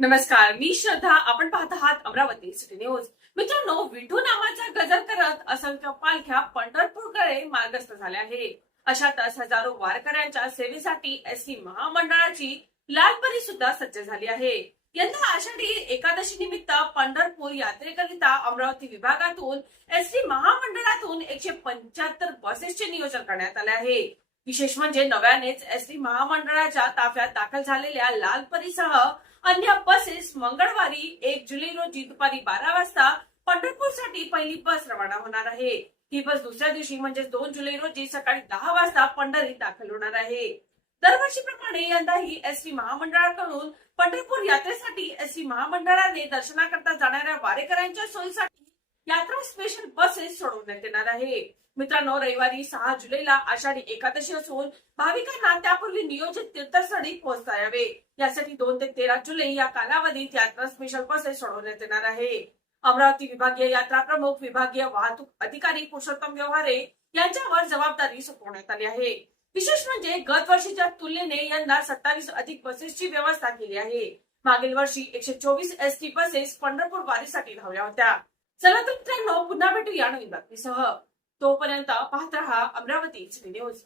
नमस्कार मी श्रद्धा. आपण पाहत आहात अमरावती सिटी न्यूज मित्रांनो विठू नावाचा गजर करत असंख्य पालख्या पंढरपूरकडे मार्गस्थ झाल्या आहे अशातच हजारो वारकऱ्यांच्या सेवेसाठी एस टी महामंडळाची लालपरी सुद्धा सज्ज झाली आहे. यंदा आषाढी एकादशी निमित्त पंढरपूर यात्रेकरिता अमरावती विभागातून एस टी महामंडळातून एकशे पंच्याहत्तर बसेसचे नियोजन करण्यात आले आहे. विशेष म्हणजे नव्यानेच एस टी महामंडळाच्या ताफ्यात दाखल झालेल्या लालपरीसह अन्य बसेस मंगळवारी एक जुलै रोजी दुपारी बारा वाजता पंढरपूरसाठी पहिली बस रवाना होणार आहे. ही बस दुसऱ्या दिवशी म्हणजे दोन जुलै रोजी सकाळी दहा वाजता पंढरीत दाखल होणार आहे. दरवर्षीप्रमाणे यंदाही एस टी महामंडळाकडून पंढरपूर यात्रेसाठी एस टी महामंडळाने दर्शनाकरता जाणाऱ्या वारेकऱ्यांच्या सोयीसाठी यात्रा स्पेशल बसेस सोडवण्यात येणार आहे. मित्रांनो रविवारी सहा जुलैला आषाढी एकादशी असून भाविकांना त्यापूर्वी नियोजित तीर्थस्थळी पोहोचता यावे. यासाठी दोन ते तेरा जुलै या कालावधीत यात्रा स्पेशल बसेस सोडवण्यात येणार आहे. अमरावती विभागीय यात्रा प्रमुख विभागीय वाहतूक अधिकारी पुरुषोत्तम व्यवहारे यांच्यावर जबाबदारी सोपवण्यात आली आहे. विशेष म्हणजे गत वर्षीच्या तुलनेने यंदा सत्तावीस अधिक बसेसची व्यवस्था केली आहे. मागील वर्षी एकशे चोवीस एस टी बसेस पंढरपूर वारीसाठी धावल्या होत्या. चला तर मित्रांनो पुन्हा भेटूया नवीन बातमीसह. तोपर्यंत पाहत रहा अमरावती सिटी न्यूज